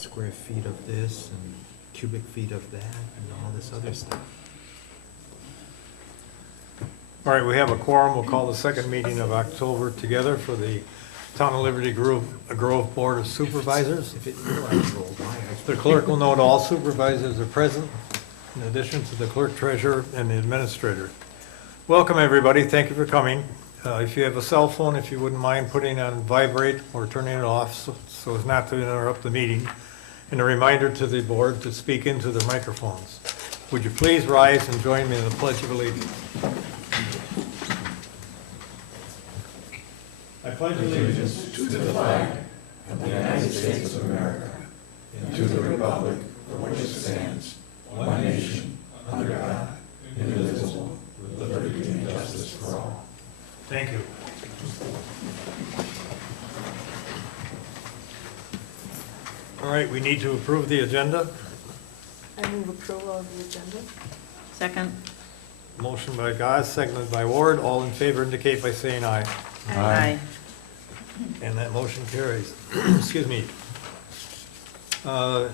square feet of this and cubic feet of that and all this other stuff. All right, we have a quorum. We'll call the second meeting of October together for the Town of Liberty Grove Board of Supervisors. If it realized rolled by, The clerk will note all supervisors are present, in addition to the clerk treasurer and the administrator. Welcome, everybody. Thank you for coming. If you have a cell phone, if you wouldn't mind putting it on vibrate or turning it off so as not to interrupt the meeting. And a reminder to the board to speak into the microphones. Would you please rise and join me in the Pledge of Allegiance? I pledge allegiance to the flag of the United States of America and to the republic for which it stands, one nation, under God, indivisible, with liberty and justice for all. Thank you. All right, we need to approve the agenda. I move approval of the agenda. Second. Motion by Gaz, seconded by Ward. All in favor indicate by saying aye. Aye. And that motion carries. Excuse me. The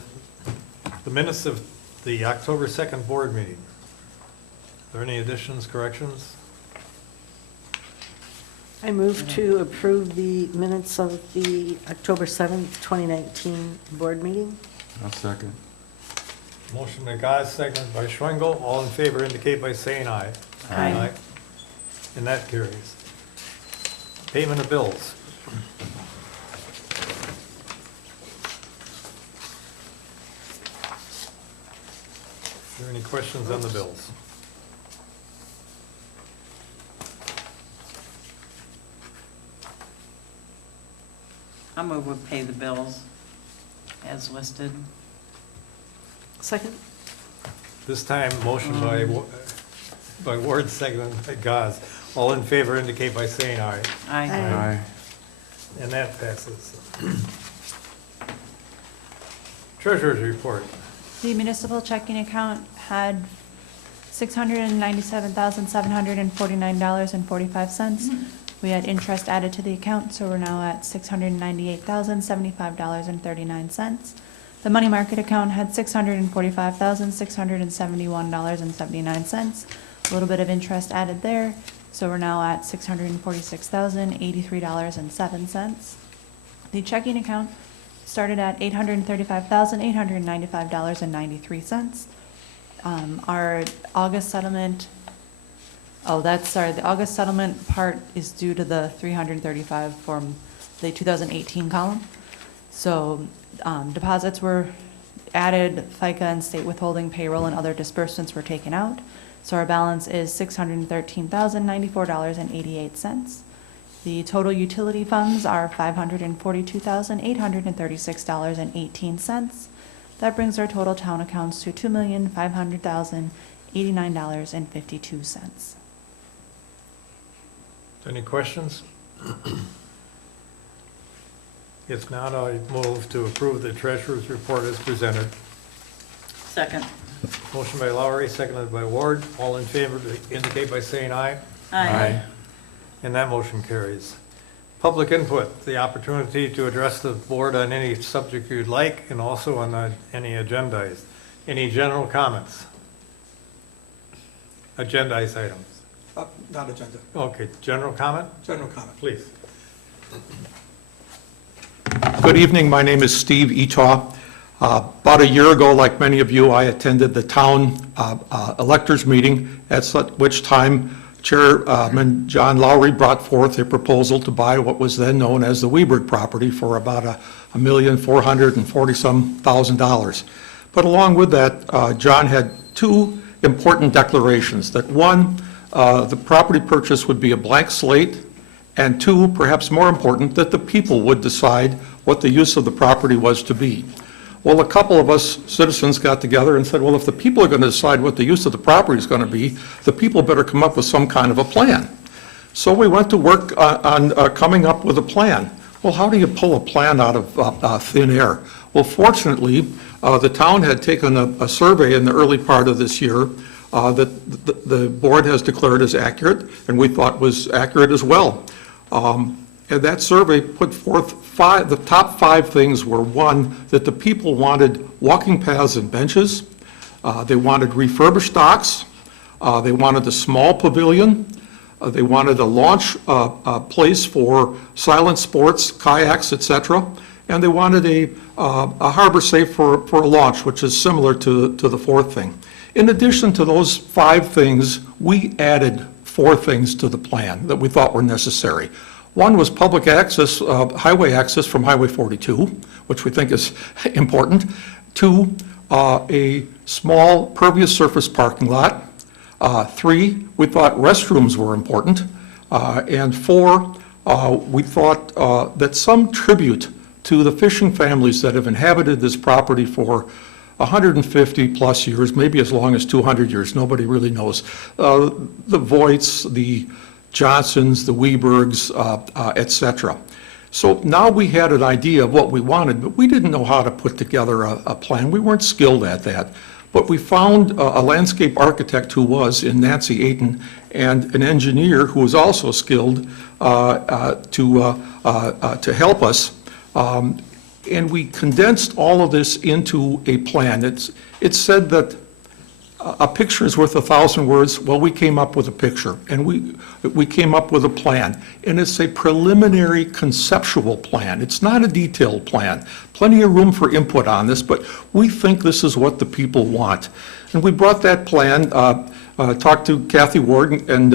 minutes of the October 2nd board meeting. Are there any additions, corrections? I move to approve the minutes of the October 7th, 2019 board meeting. I'll second. Motion by Gaz, seconded by Schwengel. All in favor indicate by saying aye. Aye. And that carries. Payment of bills. Are there any questions on the bills? I'll move we pay the bills as listed. Second? This time, motion by Ward, seconded by Gaz. All in favor indicate by saying aye. Aye. Aye. And that passes. Treasurer's report. The municipal checking account had $697,749.45. We had interest added to the account, so we're now at $698,075.39. The money market account had $645,671.79. A little bit of interest added there, so we're now at $646,083.07. The checking account started at $835,895.93. Our August settlement, the August settlement part is due to the 335 from the 2018 column. So deposits were added, FICA and state withholding, payroll, and other disbursements were taken out. So our balance is $613,094.88. The total utility funds are $542,836.18. That brings our total town accounts to $2,500,089.52. Any questions? If not, I move to approve the treasurer's report as presented. Second. Motion by Lowry, seconded by Ward. All in favor indicate by saying aye. Aye. And that motion carries. Public input, the opportunity to address the board on any subject you'd like and also on any agendized. Any general comments? Agendized items. Not agenda, Okay, general comment, general comment. please. Good evening, my name is Steve Etaw. About a year ago, like many of you, I attended the town electors meeting, at which time Chairman John Lowry brought forth a proposal to buy what was then known as the Weberg property for about $1,440,000. But along with that, John had two important declarations, that one, the property purchase would be a blank slate, and two, perhaps more important, that the people would decide what the use of the property was to be. Well, a couple of us citizens got together and said, well, if the people are going to decide what the use of the property is going to be, the people better come up with some kind of a plan. So we went to work on coming up with a plan. Well, how do you pull a plan out of thin air? Well, fortunately, the town had taken a survey in the early part of this year that the board has declared as accurate, and we thought was accurate as well. And that survey put forth the top 5 things were, one, that the people wanted walking paths and benches. They wanted refurbished docks. They wanted a small pavilion. They wanted a launch place for silent sports, kayaks, etc. And they wanted a harbor safe for a launch, which is similar to the 4th thing. In addition to those 5 things, we added 4 things to the plan that we thought were necessary. One was public access, highway access from Highway 42, which we think is important. 2, a small pervious surface parking lot. 3, we thought restrooms were important. And 4, we thought that some tribute to the fishing families that have inhabited this property for 150 plus years, maybe as long as 200 years, nobody really knows. The Voights, the Johnsons, the Webergs, et cetera. So now we had an idea of what we wanted, but we didn't know how to put together a plan. We weren't skilled at that. But we found a landscape architect who was in Nancy Ayton and an engineer who was also skilled to help us. And we condensed all of this into a plan. It's said that a picture is worth 1,000 words. Well, we came up with a picture, and we came up with a plan. And it's a preliminary conceptual plan. It's not a detailed plan. Plenty of room for input on this, but we think this is what the people want. And we brought that plan, talked to Kathy Ward, and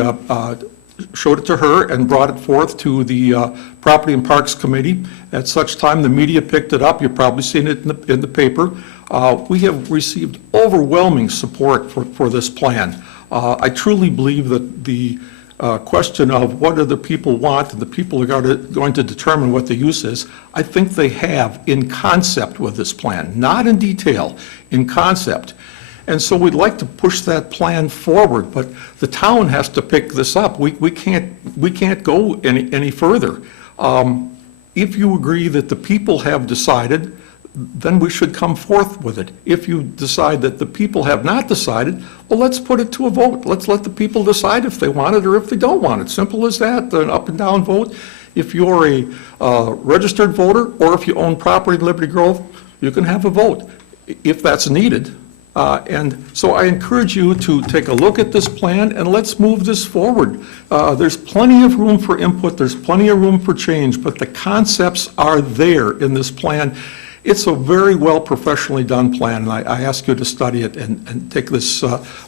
showed it to her and brought it forth to the Property and Parks Committee. At such time, the media picked it up. You've probably seen it in the paper. We have received overwhelming support for this plan. I truly believe that the question of what do the people want, and the people are going to determine what the use is, I think they have in concept with this plan, not in detail, in concept. And so we'd like to push that plan forward, but the town has to pick this up. We can't go any further. If you agree that the people have decided, then we should come forth with it. If you decide that the people have not decided, well, let's put it to a vote. Let's let the people decide if they want it or if they don't want it. Simple as that, an up and down vote. If you're a registered voter or if you own property in Liberty Grove, you can have a vote if that's needed. And so I encourage you to take a look at this plan and let's move this forward. There's plenty of room for input, there's plenty of room for change, but the concepts are there in this plan. It's a very well professionally done plan, and I ask you to study it and take this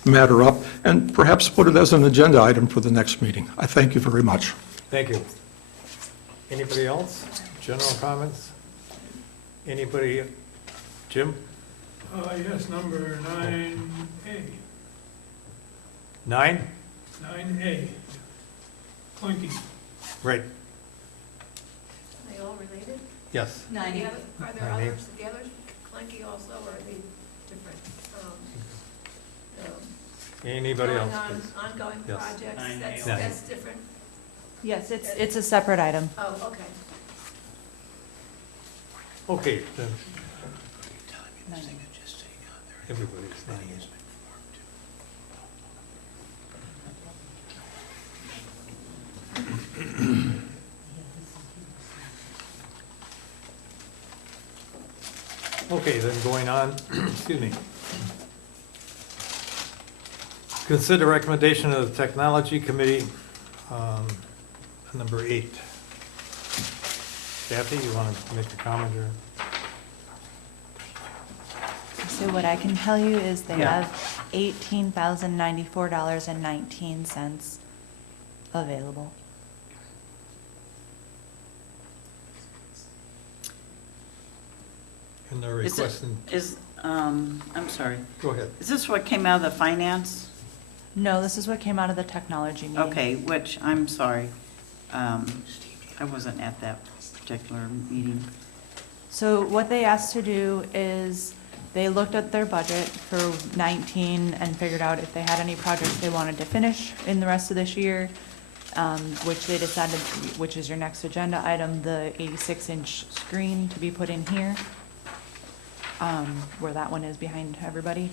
matter up and perhaps put it as an agenda item for the next meeting. I thank you very much. Thank you. Anybody else? General comments? Anybody? Jim? Yes, number 9A. 9? 9A. Clunky. Right. Are they all related? Yes. Are there 9A. others, the others clunky also, or are they different? Anybody else? Ongoing Yes. projects, 9A. that's different? Yes, it's a separate item. Oh, okay. Okay, then everybody's 9. Okay, then going on, excuse me. Consider recommendation of the Technology Committee, number 8. Kathy, you want to make a comment or? So what I can tell you is they Yeah. have $18,094.19 available. And they're Is it- requesting, I'm sorry, go ahead. is this what came out of the finance? No, this is what came out of the technology meeting. Okay, which, I'm sorry, I wasn't at that particular meeting. So what they asked to do is, they looked at their budget for 19 and figured out if they had any projects they wanted to finish in the rest of this year, which they decided, which is your next agenda item, the 86-inch screen to be put in here, where that one is behind everybody.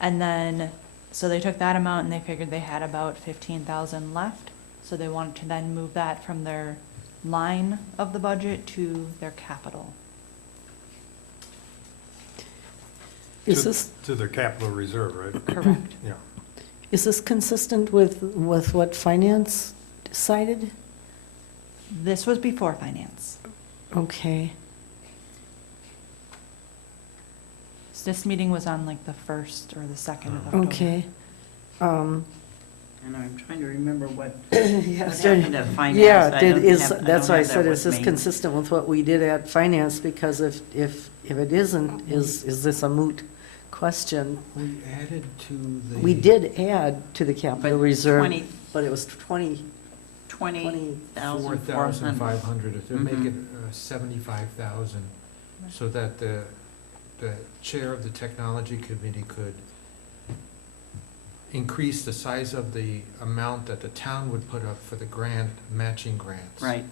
And then, so they took that amount and they figured they had about 15,000 left. So they wanted to then move that from their line of the budget to their capital. Is To- this, To their capital reserve, right? Correct. Yeah. is this consistent with what finance decided? This was before finance. Okay, So this meeting was on like the 1st or the 2nd of October. okay. And I'm trying to remember what Yeah, what happened at finance. Yeah, I did, don't is, have- I that's don't why I have that said, with is this me. consistent with what we did at finance? Because if it isn't, is this a moot question? We added to the. We did add to the capital reserve, 20 but it was 20, 20,400. 4,500, if they make Mhm. it 75,000, so that the chair of the technology committee could increase the size of the amount that the town would put up for the grant, matching grants. Right.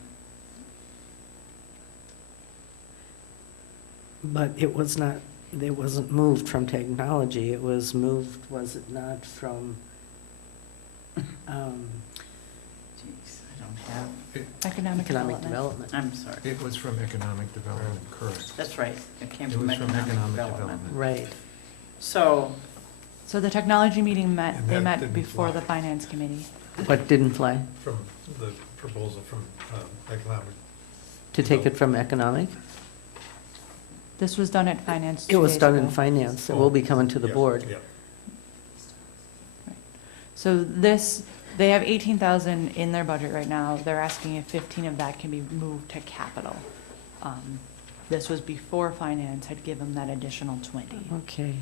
but it was not, it wasn't moved from technology. It was moved, was it not, from, Jeez, I don't have, Economic economic development. development? I'm sorry. It was from economic development, correct. That's right. It came It from was from economic development. Right. So, So the technology meeting And they that met didn't before fly. the finance committee. What didn't fly? From the proposal from economic. To take it from economic? This was done at finance It 2 was days done in ago. finance. It will be coming to the Yeah, board. Yeah. So this, they have 18,000 in their budget right now. They're asking if 15 of that can be moved to capital. This was before finance had given that additional 20. Okay.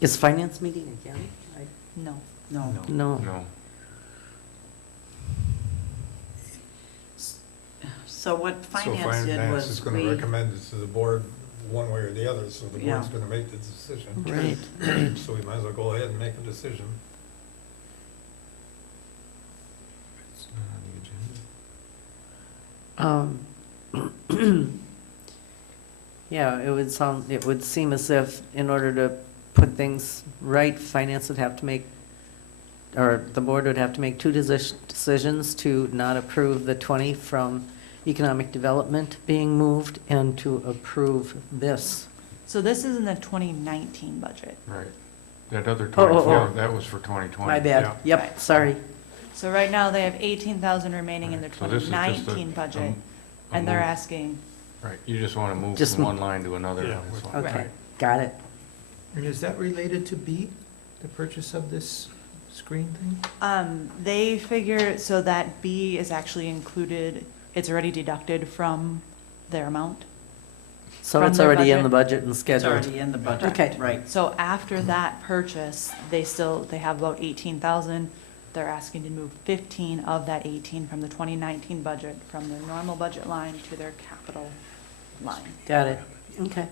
Is finance meeting again? No. no. No. No. So what So finance did finance was is going to we, recommend it to the board one way or the other, so the Yeah. board's going to make the decision. Right. So we might as well go ahead and make a decision. It's not on the agenda. Yeah, it would seem as if in order to put things right, finance would have to make, or the board would have to make two decisions to not approve the 20 from economic development being moved and to approve this. So this is in the 2019 budget. Right. That other Oh, oh, 24, oh. that was for 2020. My bad. Yeah. Yep, sorry. So right now, they have 18,000 remaining in their Right. So this is just a- 2019 budget, a and they're move. asking, Right, you just want to move Just from m- one line to another. Yeah, that's all. Okay, Right. got it. And is that related to B, the purchase of this screen thing? they figure, so that B is actually included, it's already deducted from their amount. So From it's their already in budget? the budget and It's scheduled. already in the budget. Okay. Right. So after that purchase, they have about 18,000. They're asking to move 15 of that 18 from the 2019 budget, from their normal budget line to their capital line. Got it. Okay.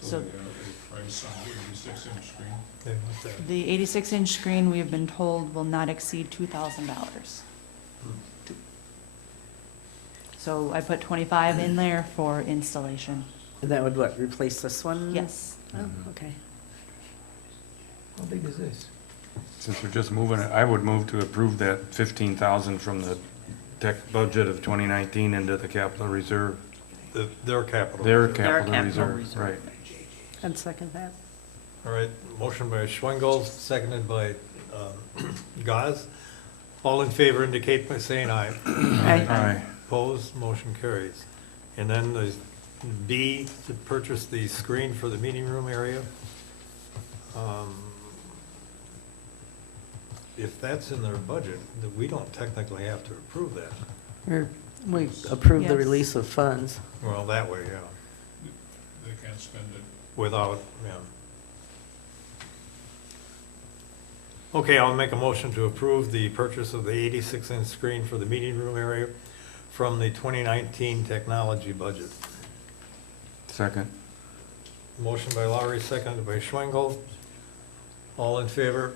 So Price on the 86-inch screen? Yeah, what's that? the 86-inch screen, we've been told, will not exceed $2,000. So I put 25 in there for installation. And that would what, replace this one? Yes. Oh, Mhm. okay. How big is this? Since we're just moving it, I would move to approve that 15,000 from the tech budget of 2019 into the capital reserve. Their capital. Their reserve. capital capital reserve, reserve. right. I'd second that. All right, motion by Schwengel, seconded by Gaz. All in favor indicate by saying aye. Aye. Aye. Opposed, motion carries. And then there's B, to purchase the screen for the meeting room area. If that's in their budget, then we don't technically have to approve that. We approve the Yes. release of funds. Well, that way, yeah, They can't spend it. without, yeah. Okay, I'll make a motion to approve the purchase of the 86-inch screen for the meeting room area from the 2019 technology budget. Second. Motion by Lowry, seconded by Schwengel. All in favor?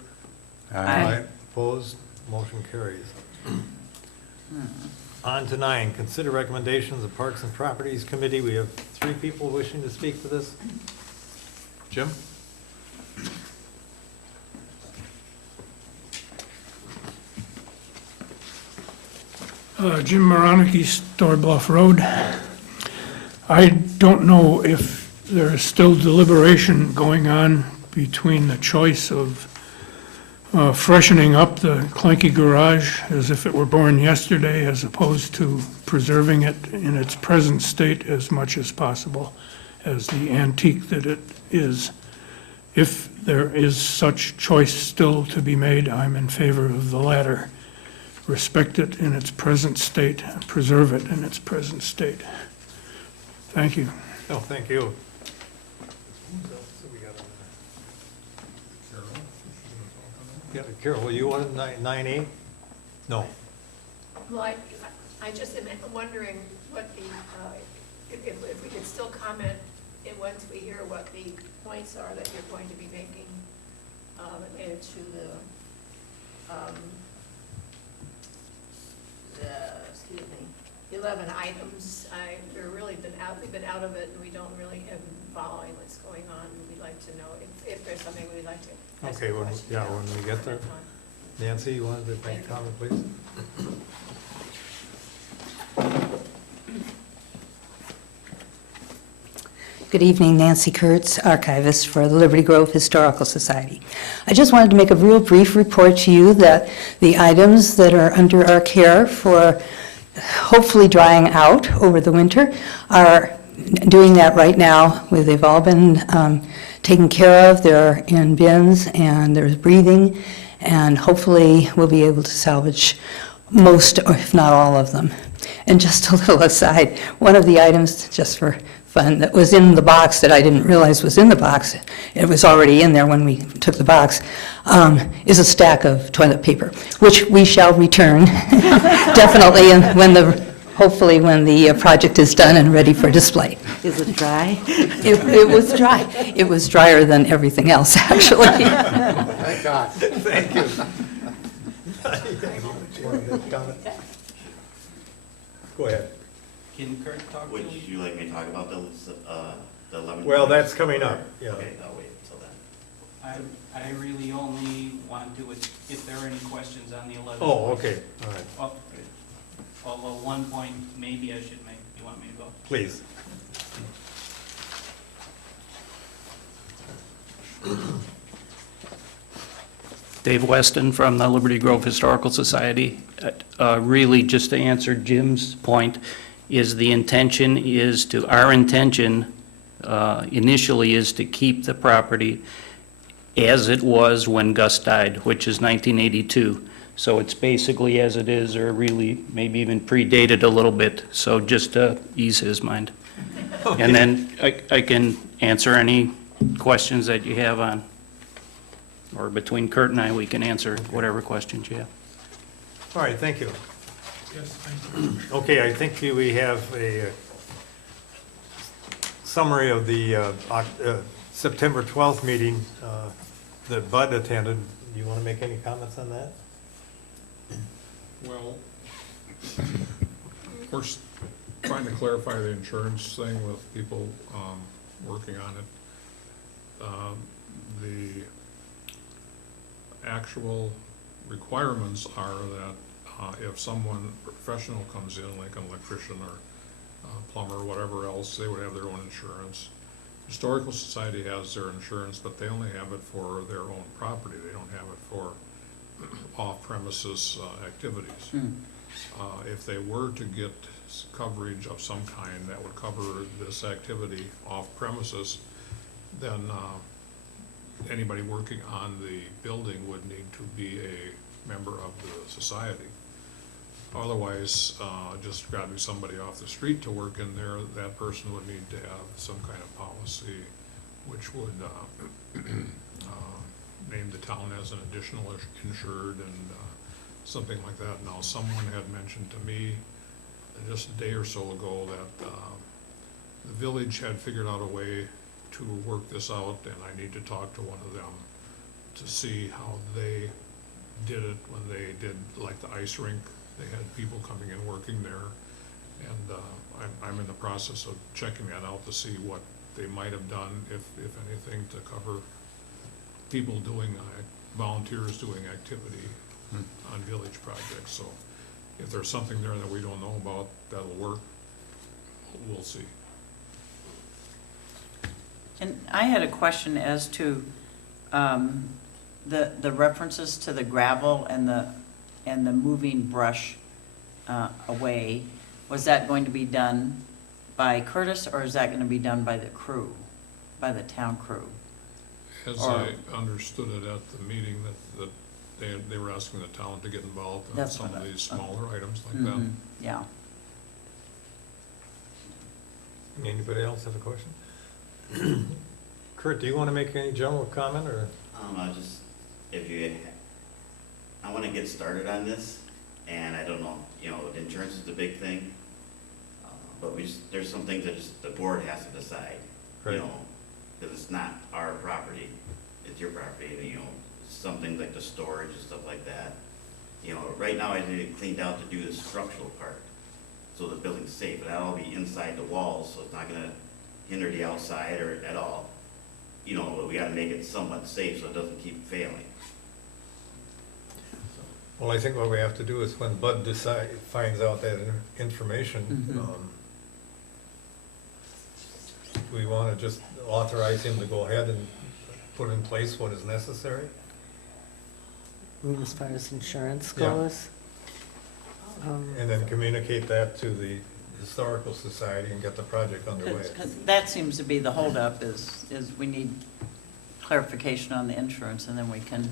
Aye. Opposed? Motion carries. Hmm. On to 9, consider recommendations of Parks and Properties Committee. We have 3 people wishing to speak to this. Jim? Jim Maroniki, Store Bluff Road. I don't know if there is still deliberation going on between the choice of freshening up the clanky garage as if it were born yesterday, as opposed to preserving it in its present state as much as possible as the antique that it is. If there is such choice still to be made, I'm in favor of the latter. Respect it in its present state, preserve it in its present state. Thank you. Oh, thank you. Yeah, Carol, well, you wanted 9A? No. Well, I just am wondering what the, if we could still comment, and once we hear what the points are that you're going to be making related to excuse me, 11 items. We've been out of it, and we don't really have been following what's going on. We'd like to know if there's something we'd like to ask Okay, a when question yeah, about when we get there. at that time. Nancy, you wanted to make a comment, please? Good evening, Nancy Kurtz, archivist for the Liberty Grove Historical Society. I just wanted to make a real brief report to you that the items that are under our care for hopefully drying out over the winter are doing that right now. They've all been taken care of. They're in bins and there's breathing, and hopefully we'll be able to salvage most, or if not all of them. And just a little aside, one of the items, just for fun, that was in the box that I didn't realize was in the box, it was already in there when we took the box, is a stack of toilet paper, which we shall return definitely hopefully when the project is done and ready for display. Is it dry? It was dry. It was drier than everything else, actually. Thank God. Thank you. Go ahead. Can Kurt talk to Would you? you like me to talk about the 11? Well, that's coming up, yeah. Okay, I'll wait until then. I really only want to, if there are any questions on the 11. Oh, okay, all right, Although one point, maybe I should make, you want me to go? please. Dave Weston from the Liberty Grove Historical Society. Really, just to answer Jim's point, our intention initially is to keep the property as it was when Gus died, which is 1982. So it's basically as it is, or really maybe even predated a little bit, so just to ease his mind. And then I can answer any questions that you have on, or between Kurt and I, we can answer whatever questions you have. All right, thank you. Yes, thank you. Okay, I think we have a summary of the September 12th meeting that Bud attended. Do you want to make any comments on that? Well, we're trying to clarify the insurance thing with people working on it. The actual requirements are that if someone professional comes in, like an electrician or plumber or whatever else, they would have their own insurance. Historical Society has their insurance, but they only have it for their own property. They don't have it for off-premises activities. If they were to get coverage of some kind that would cover this activity off-premises, then anybody working on the building would need to be a member of the society. Otherwise, just grabbing somebody off the street to work in there, that person would need to have some kind of policy which would name the town as an additional insured and something like that. Now, someone had mentioned to me just a day or so ago that the village had figured out a way to work this out, and I need to talk to one of them to see how they did it when they did, like, the ice rink. They had people coming in working there, and I'm in the process of checking that out to see what they might have done, if anything, to cover people doing, volunteers doing activity on village projects. So if there's something there that we don't know about, that'll work, we'll see. And I had a question as to the references to the gravel and the moving brush away. Was that going to be done by Curtis, or is that going to be done by the crew, by the town crew? As Or- I understood it at the meeting, that they were asking the town to get involved in That's some what of I- these smaller items like that. Mhm, yeah. Anybody else have a question? Kurt, do you want to make any general comment, or? I just, I want to get started on this, and I don't know, insurance is the big thing. But there's some things that just the board has to decide, Right. because it's not our property, it's your property, and, some things like the storage and stuff like that. Right now I need it cleaned out to do the structural part, so the building's safe, and that'll be inside the walls, so it's not gonna hinder the outside or at all. But we gotta make it somewhat safe so it doesn't keep failing. Well, I think what we have to do is when Bud finds out that information, Mhm. we want to just authorize him to go ahead and put in place what is necessary. I mean, as far as insurance Yeah. goes. And then communicate that to the Historical Society and get the project underway. Because that seems to be the holdup, is we need clarification on the insurance, and then we can,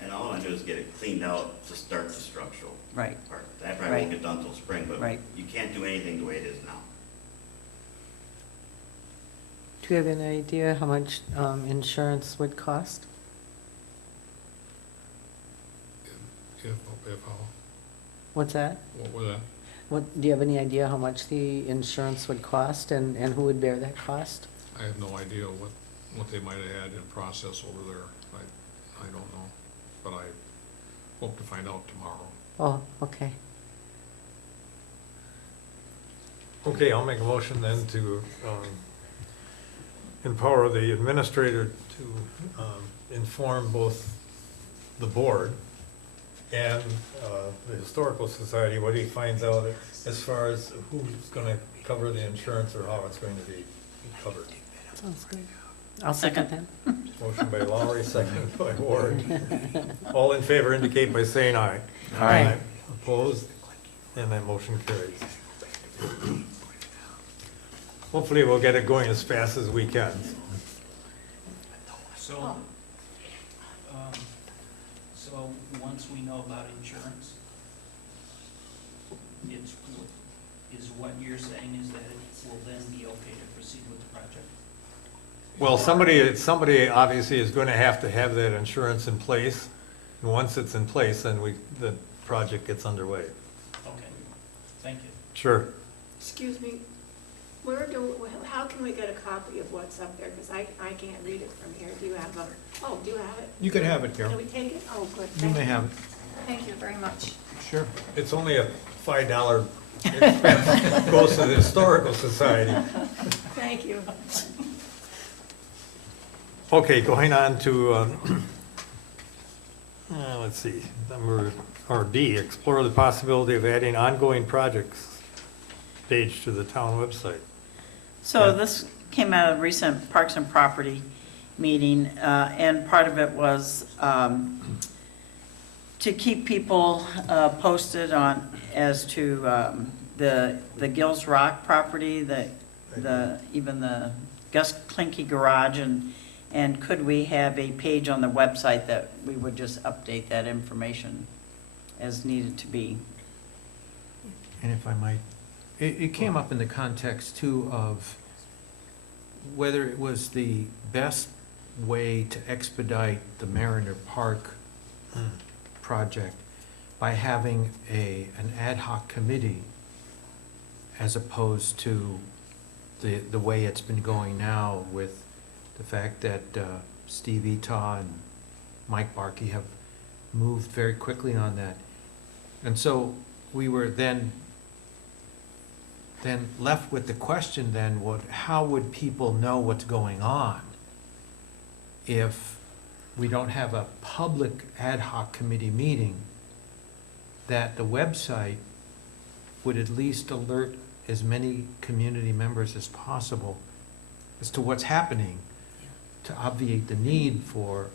And all I wanna do is get it cleaned out to start the structural right, part. That probably won't Right. get done till spring, but Right. you can't do anything the way it is now. Do you have any idea how much insurance would cost? If how, What's that? what was that? What, do you have any idea how much the insurance would cost, and who would bear that cost? I have no idea what they might have had in process over there. I don't know, but I hope to find out tomorrow. Oh, okay. Okay, I'll make a motion then to empower the administrator to inform both the board and the Historical Society what he finds out as far as who's going to cover the insurance or how it's going to be covered. Sounds good. I'll second that. Motion by Lowry, seconded by Ward. All in favor indicate by saying aye. Aye. Opposed? And that motion carries. Hopefully, we'll get it going as fast as we can. So, so once we know about insurance, is what you're saying is that it will then be okay to proceed with the project? Well, somebody obviously is going to have that insurance in place. And once it's in place, then the project gets underway. Okay, thank you. Sure. Excuse me, how can we get a copy of what's up there? Because I can't read it from here. Do you have do you have it? You could have it, Can Carol. we take it? Oh, good. You may have it. Thank you very much. Sure. It's only a $5 expense. Goes to the Historical Society. Thank you. Okay, going on to, let's see, D, explore the possibility of adding ongoing projects page to the town website. So this came out of a recent Parks and Property meeting, and part of it was to keep people posted on, as to the Gills Rock property, even the Gus Klinke Garage, and could we have a page on the website that we would just update that information as needed to be? And if I might, it came up in the context too of whether it was the best way to expedite the Mariner Park project by having an ad hoc committee as opposed to the way it's been going now with the fact that Steve Etaw and Mike Barkey have moved very quickly on that. And so we were then left with the question then, how would people know what's going on if we don't have a public ad hoc committee meeting that the website would at least alert as many community members as possible as to what's happening, to obviate the need for,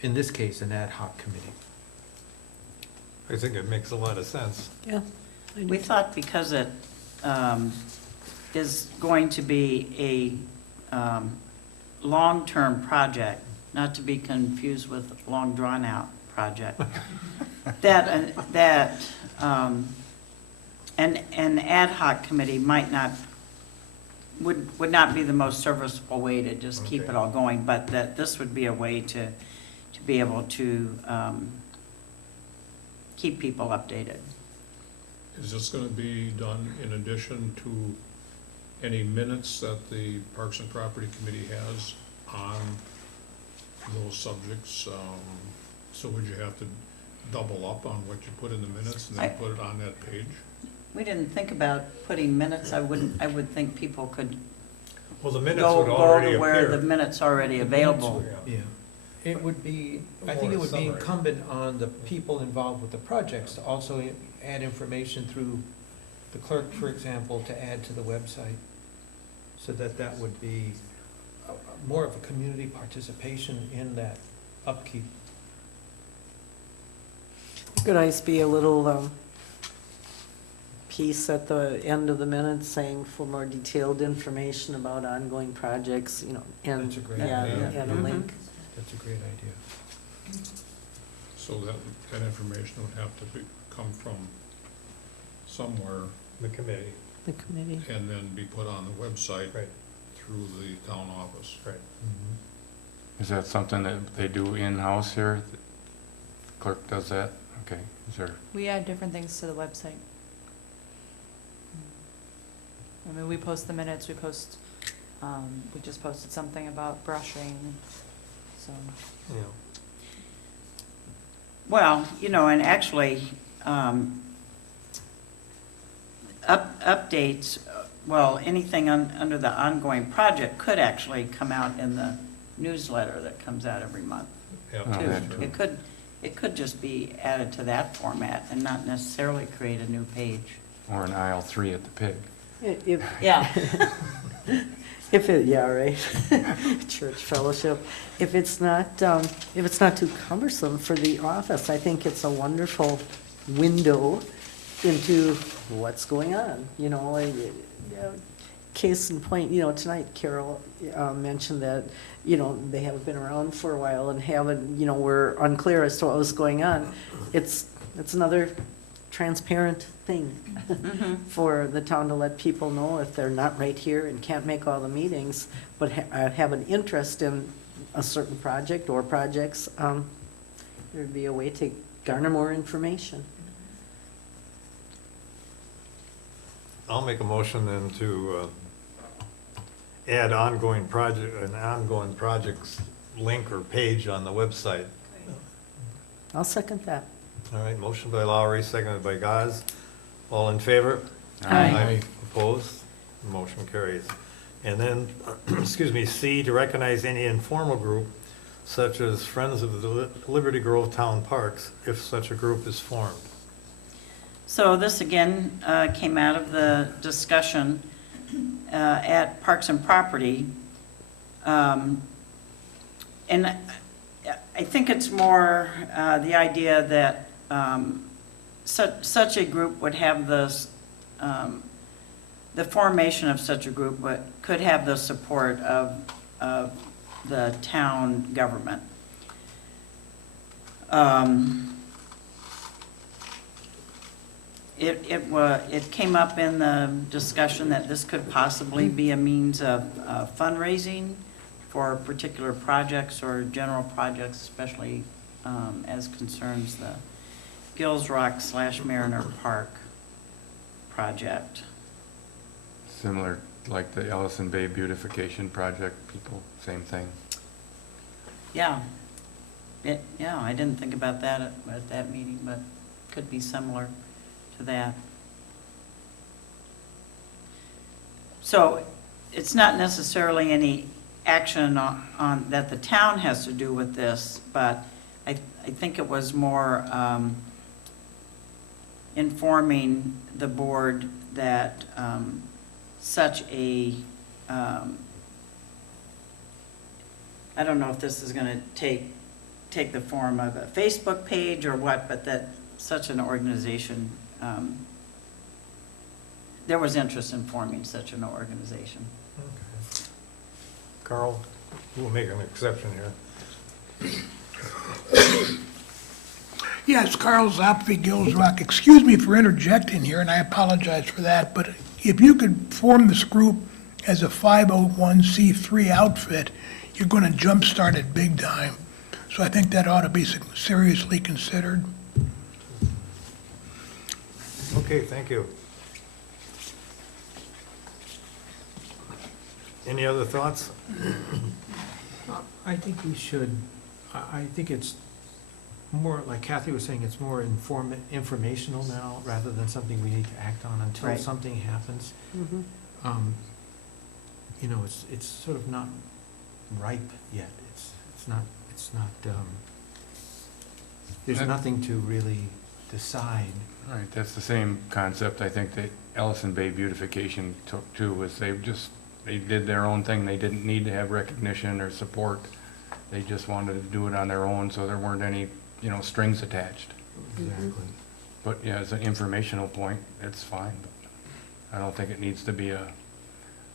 in this case, an ad hoc committee. I think it makes a lot of sense. Yeah. We thought because it is going to be a long-term project, not to be confused with long drawn-out project, that an ad hoc committee would not be the most serviceable way to just keep it all going, but that this would be a way to be able to keep people updated. Is this gonna be done in addition to any minutes that the Parks and Property Committee has on those subjects? So would you have to double up on what you put in the minutes and then put it on that page? We didn't think about putting minutes. I would think people could Well, the minutes go would already to where the appear. minutes already available. Yeah. It would be, I think More it would be summary. incumbent on the people involved with the projects to also add information through the clerk, for example, to add to the website, so that that would be more of a community participation in that upkeep. Could always be a little piece at the end of the minute saying for more detailed information about ongoing projects, you know, and, That's a great yeah, idea. and a Mhm. link. That's a great idea. So that information would have to come from somewhere The committee, The committee. and then be put on the website right, through the town office. right. Mhm. Is that something that they do in-house here? The clerk does that? Okay, is there, We add different things to the website. I mean, we post the minutes, we just posted something about brushing, so. Yeah. Well, and actually, updates, anything under the ongoing project could actually come out in the newsletter that comes out every month, Yeah. Oh, too. that's true. It could just be added to that format and not necessarily create a new page. or an aisle 3 at the pig? If, Yeah. yeah, right. Church fellowship. If it's not too cumbersome for the office, I think it's a wonderful window into what's going on, Case in point, tonight Carol mentioned that, they haven't been around for a while and we're unclear as to what was going on. It's another transparent thing for the town to let people know if they're not right here and can't make all the meetings, but have an interest in a certain project or projects, there'd be a way to garner more information. I'll make a motion then to add an ongoing projects link or page on the website. I'll second that. All right, motion by Lowry, seconded by Gaz. All in favor? Aye. Opposed? Motion carries. And then, excuse me, C, to recognize any informal group such as Friends of the Liberty Grove Town Parks, if such a group is formed. So this again came out of the discussion at Parks and Property. And I think it's more the idea that such a group would have the formation of such a group could have the support of the town government. It came up in the discussion that this could possibly be a means of fundraising for particular projects or general projects, especially as concerns the Gills Rock / Mariner Park project. Similar, like the Ellison Bay beautification project, people, same thing. Yeah. I didn't think about that at that meeting, but could be similar to that. So it's not necessarily any action on that the town has to do with this, but I think it was more informing the board that such a, I don't know if this is going to take the form of a Facebook page or what, but that such an organization, there was interest in forming such an organization. Okay. Carl, we'll make an exception here. Yes, Carl Zopfi, Gills Rock. Excuse me for interjecting here, and I apologize for that, but if you could form this group as a 501c3 outfit, you're going to jumpstart it big time. So I think that ought to be seriously considered. Okay, thank you. Any other thoughts? I think we should, I think it's more, like Kathy was saying, it's more informational now, rather than something we need to act on until Right. something happens. You know, it's sort of not ripe yet. It's not, there's nothing to really decide. Right, that's the same concept I think that Ellison Bay Beautification took too, was they did their own thing. They didn't need to have recognition or support. They just wanted to do it on their own, so there weren't any, strings attached. Exactly. But yeah, as an informational point, it's fine, but I don't think it needs to be a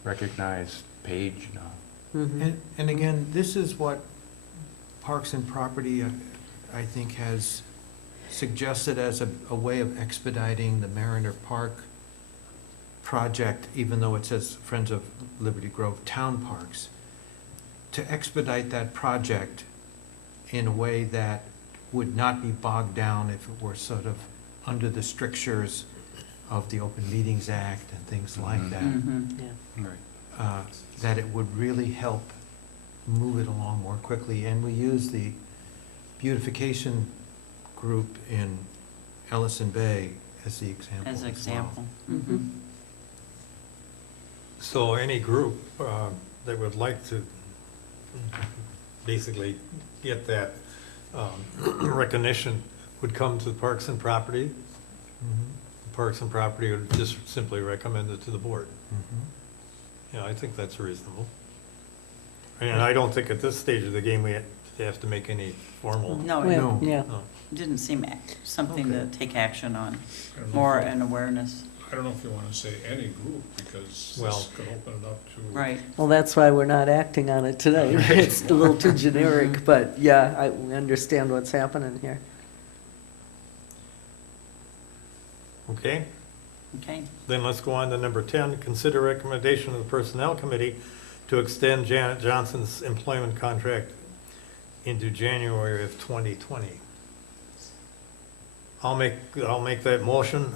recognized page now. And again, this is what Parks and Property, I think, has suggested as a way of expediting the Mariner Park project, even though it says Friends of Liberty Grove Town Parks, to expedite that project in a way that would not be bogged down if it were sort of under the strictures of the Open Meetings Act and things like that. Yeah. Right. That it would really help move it along more quickly. And we use the beautification group in Ellison Bay as the example As an well. example. So any group that would like to basically get that recognition would come to Parks and Property. Parks and Property would just simply recommend it to the board. I think that's reasonable. And I don't think at this stage of the game we have to make any formal. No, Well, it yeah. didn't seem something to Okay. take action on, I don't know more if you- an awareness. I don't know if you want to say any group, because Well- this could open it up to. Right. Well, that's why we're not acting on it tonight. It's a little too generic, but yeah, we understand what's happening here. Okay, Okay. then let's go on to number 10. Consider recommendation of the Personnel Committee to extend Janet Johnson's employment contract into January of 2020. I'll make that motion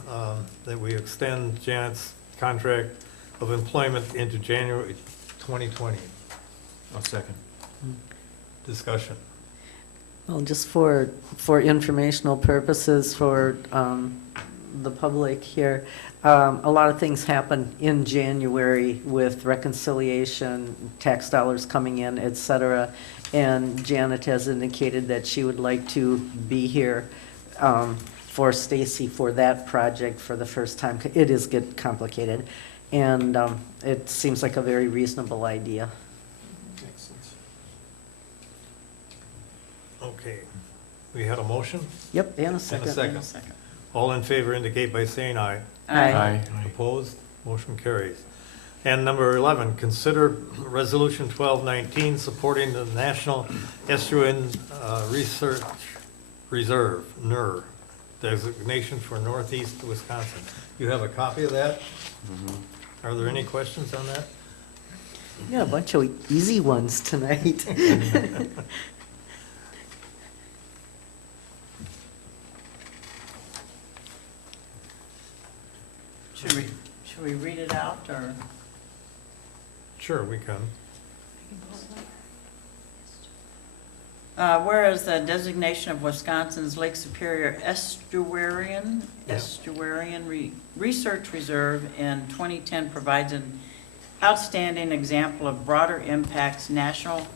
that we extend Janet's contract of employment into January 2020. I'll second. Discussion. Well, just for informational purposes for the public here, a lot of things happen in January with reconciliation, tax dollars coming in, et cetera. And Janet has indicated that she would like to be here for Stacy for that project for the first time. It is get complicated. And it seems like a very reasonable idea. Okay, we had a motion? Yep, and a And a second. second. All in favor indicate by saying aye. Aye. Opposed? Motion carries. And number 11, consider Resolution 1219 supporting the National Estuarine Research Reserve, NER, designation for Northeast Wisconsin. You have a copy of that? Are there any questions on that? Yeah, a bunch of easy ones tonight. Should we read it out, or? Sure, we can. Whereas the designation of Wisconsin's Lake Superior Estuarian Research Reserve in 2010 provides an outstanding example of broader impacts National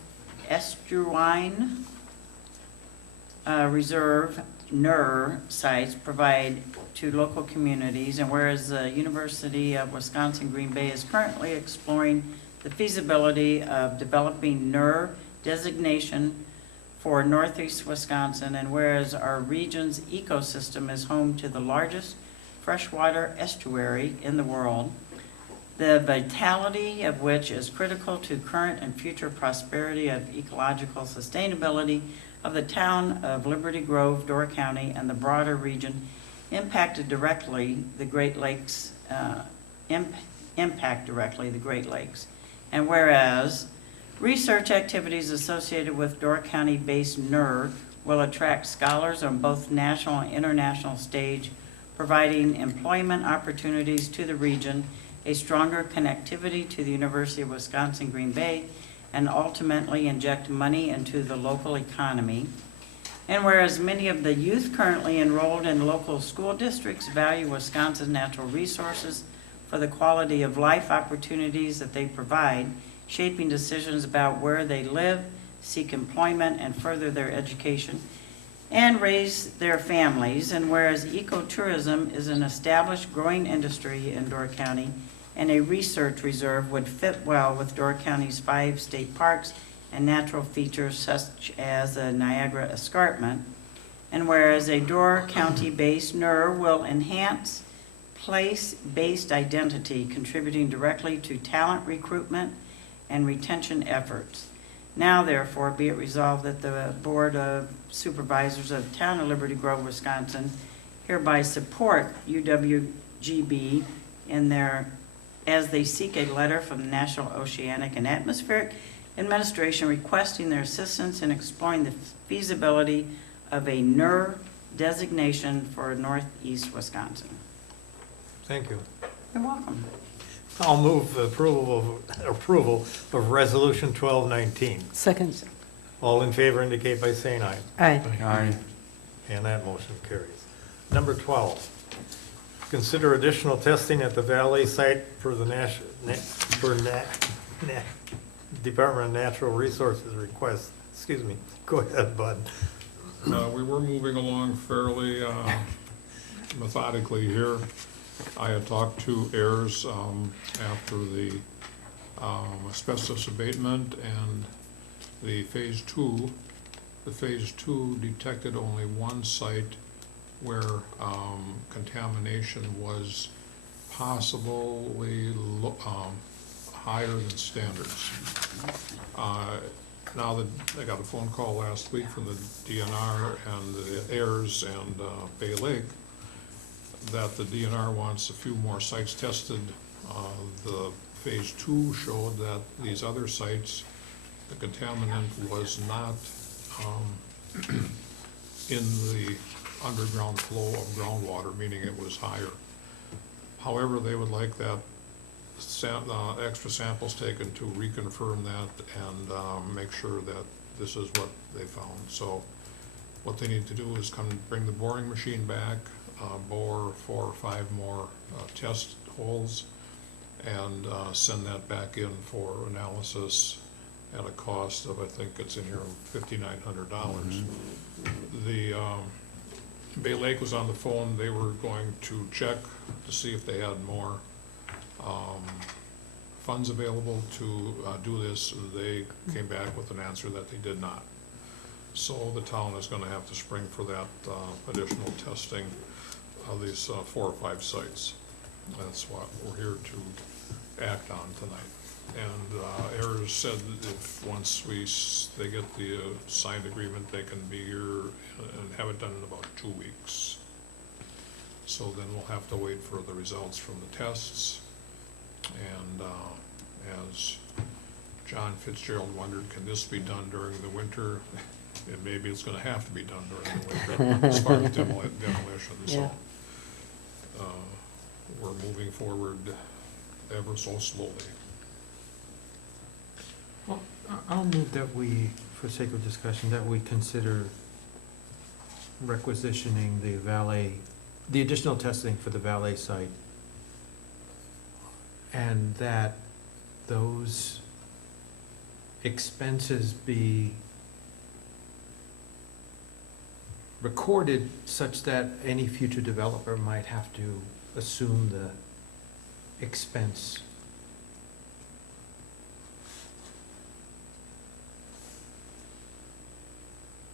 Estuarine Reserve NER sites provide to local communities, and whereas the University of Wisconsin Green Bay is currently exploring the feasibility of developing NER designation for northeast Wisconsin, and whereas our region's ecosystem is home to the largest freshwater estuary in the world, the vitality of which is critical to current and future prosperity of ecological sustainability of the town of Liberty Grove, Door County, and the broader region impacted directly the Great Lakes, impact directly the Great Lakes. And whereas research activities associated with Door County-based NER will attract scholars on both national and international stage, providing employment opportunities to the region, a stronger connectivity to the University of Wisconsin Green Bay, and ultimately inject money into the local economy. And whereas many of the youth currently enrolled in local school districts value Wisconsin's natural resources for the quality of life opportunities that they provide, shaping decisions about where they live, seek employment, and further their education, and raise their families. And whereas ecotourism is an established growing industry in Door County, and a research reserve would fit well with Door County's 5 state parks and natural features such as the Niagara Escarpment. And whereas a Door County-based NER will enhance place-based identity, contributing directly to talent recruitment and retention efforts. Now therefore be it resolved that the Board of Supervisors of the Town of Liberty Grove, Wisconsin hereby support UWGB in their, as they seek a letter from the National Oceanic and Atmospheric Administration requesting their assistance in exploring the feasibility of a NER designation for northeast Wisconsin. Thank you. You're welcome. I'll move approval of Resolution 1219. Second. All in favor indicate by saying aye. Aye. Aye. And that motion carries. Number 12, consider additional testing at the Valley site for the Department of Natural Resources request. Excuse me. Go ahead, Bud. We were moving along fairly methodically here. I had talked to Ayers after the asbestos abatement and the phase two. The phase two detected only one site where contamination was possibly higher than standards. Now that I got a phone call last week from the DNR and the Ayers and Bay Lake that the DNR wants a few more sites tested. The phase two showed that these other sites, the contaminant was not in the underground flow of groundwater, meaning it was higher. However, they would like that extra samples taken to reconfirm that and make sure that this is what they found. So what they need to do is come bring the boring machine back, bore 4 or 5 more test holes, and send that back in for analysis at a cost of, I think it's in here, $5,900. The Bay Lake was on the phone. They were going to check to see if they had more funds available to do this. They came back with an answer that they did not. So the town is going to have to spring for that additional testing of these 4 or 5 sites. That's what we're here to act on tonight. And Ayers said that if once they get the signed agreement, they can be here and have it done in about 2 weeks. So then we'll have to wait for the results from the tests. And as John Fitzgerald wondered, can this be done during the winter? And maybe it's going to have to be done during the winter as far as demolition. Yeah. So we're moving forward ever so slowly. Well, I'll move that we, for sake of discussion, that we consider requisitioning the additional testing for the valet site, and that those expenses be recorded such that any future developer might have to assume the expense.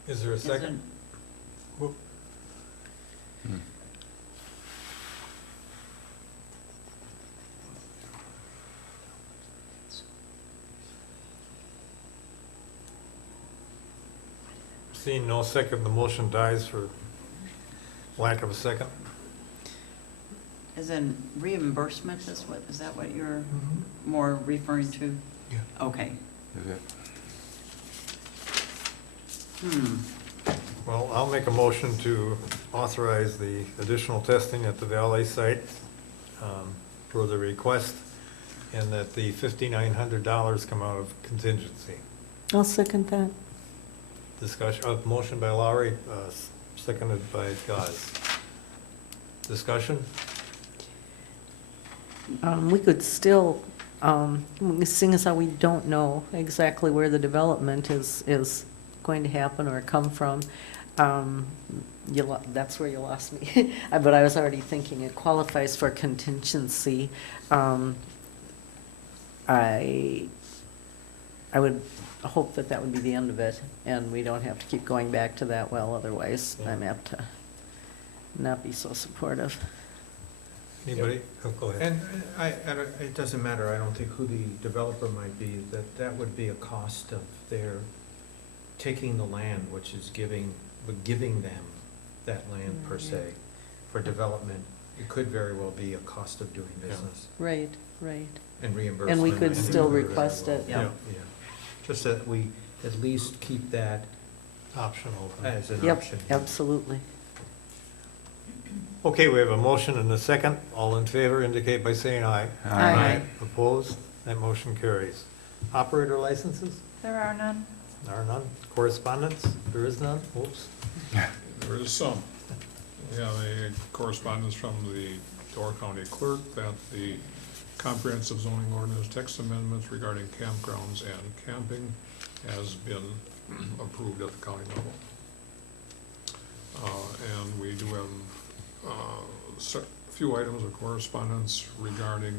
Is there a second? Whoop. Seeing no second, the motion dies for lack of a second. As in reimbursement, is that what you're more referring to? Yeah. Okay. Is it? Well, I'll make a motion to authorize the additional testing at the valet site per the request, and that the $5,900 come out of contingency. I'll second that. Discussion, motion by Lowry, seconded by Gause. Discussion? We could still, seeing as how we don't know exactly where the development is going to happen or come from, that's where you lost me. But I was already thinking it qualifies for contingency. I would hope that that would be the end of it, and we don't have to keep going back to that well, otherwise I'm apt to not be so supportive. Anybody? Oh, go ahead. And it doesn't matter, I don't think who the developer might be, that would be a cost of their taking the land, which is giving them that land per se for development. It could very well be a cost of doing business Right, right. and reimbursement. And we could I think still very request well. it. Yeah, yeah. Just that we at least keep that Option open. as an Yep, option. absolutely. Okay, we have a motion and a second. All in favor indicate by saying aye. Aye. Opposed? That motion carries. Operator licenses? There are none. There are none. Correspondence? There is none. Oops. There is some. We have a correspondence from the Door County Clerk that the comprehensive zoning ordinance text amendments regarding campgrounds and camping has been approved at the county level. And we do have a few items of correspondence regarding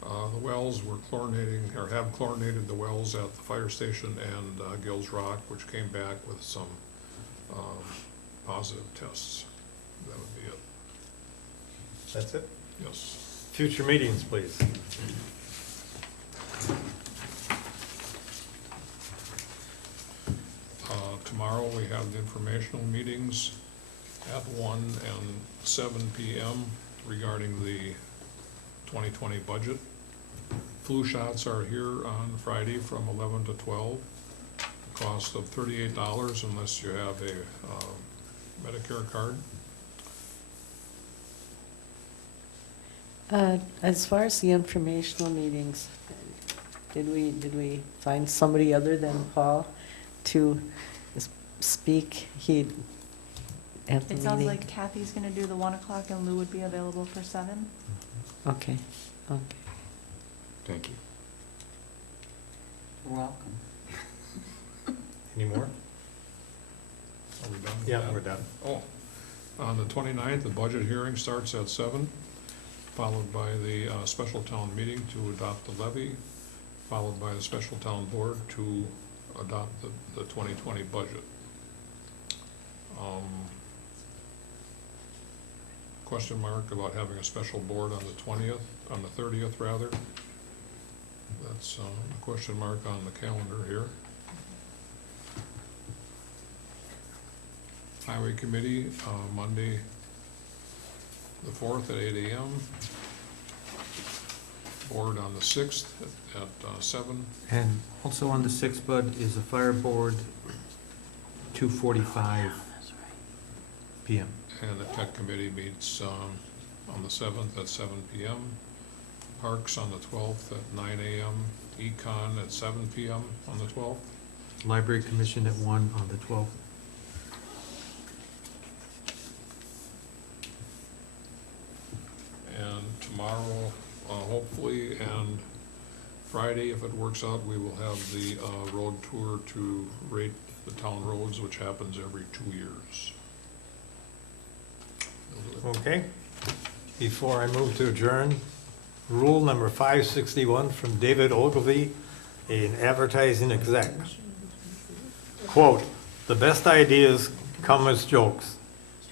the wells. We're chlorinating, or have chlorinated the wells at the fire station and Gills Rock, which came back with some positive tests. That would be it. That's it? Yes. Future meetings, please. Tomorrow, we have the informational meetings at 1 and 7 p.m. regarding the 2020 budget. Flu shots are here on Friday from 11 to 12. The cost of $38 unless you have a Medicare card. As far as the informational meetings, did we find somebody other than Paul to speak? He at the It meeting? sounds like Kathy's gonna do the 1 o'clock and Lou would be available for 7. Okay, okay. Thank you. You're welcome. Any more? Are we done with Yeah, that? we're done. Oh, on the 29th, the budget hearing starts at 7, followed by the special town meeting to adopt the levy, followed by the special town board to adopt the 2020 budget. Question mark about having a special board on the 30th rather. That's a question mark on the calendar here. Highway Committee, Monday, the 4th at 8 a.m. Board on the 6th at 7. And also on the 6th, Bud, is the fire board, 2:45 PM. And the Tech Committee meets on the 7th at 7 p.m. Parks on the 12th at 9 a.m. Econ at 7 p.m. on the 12th. Library Commission at 1 on the 12th. And tomorrow, hopefully, and Friday, if it works out, we will have the road tour to rate the town roads, which happens every 2 years. Okay. Before I move to adjourn, rule number 561 from David Ogilvy, an advertising exec. Quote, "The best ideas come as jokes.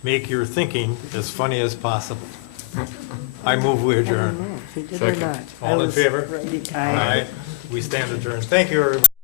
Make your thinking as funny as possible." I move we I don't adjourn. know if he did or not. All in favor? Aye. Aye. We stand adjourned. Thank you, everybody.